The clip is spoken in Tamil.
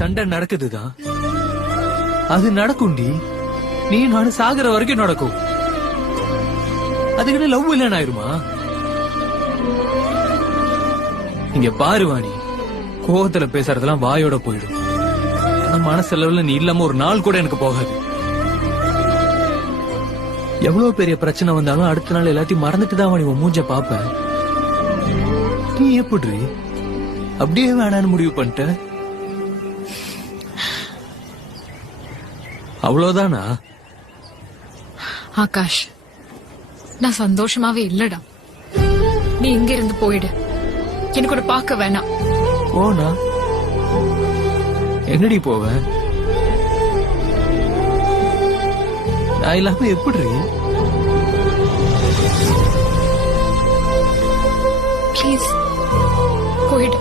சண்டை நடக்குதுதான், அது நடக்கும்டி. நீ நானும் சாகுற வரைக்கும் நடக்கும். அதுக்கிட்ட லவ் இல்லன்னு ஆயிருமா? இங்க பாருவாணி, கோவத்துல பேசுறதெல்லாம் வாயோட போயிடும். மனசெலவுல நீ இல்லாம ஒரு நாள் கூட எனக்கு போகாது. எவ்வளவு பெரிய பிரச்சனை வந்தாலும் அடுத்த நாள் எல்லாத்தையும் மறந்துட்டு தான் உன் மூஞ்ச பாப்ப. நீ எப்படி அப்படியே வேணான்னு முடிவு பண்ணிட்ட? அவ்வளவுதானா? ஆகாஷ், நான் சந்தோஷமாவே இல்லடா. நீ இங்க இருந்து போயிடு. எனக்கு கூட பார்க்க வேணாம். போனா எங்கடி போவேன்? நான் இல்லாம எப்படி? ப்ளீஸ் போயிடு.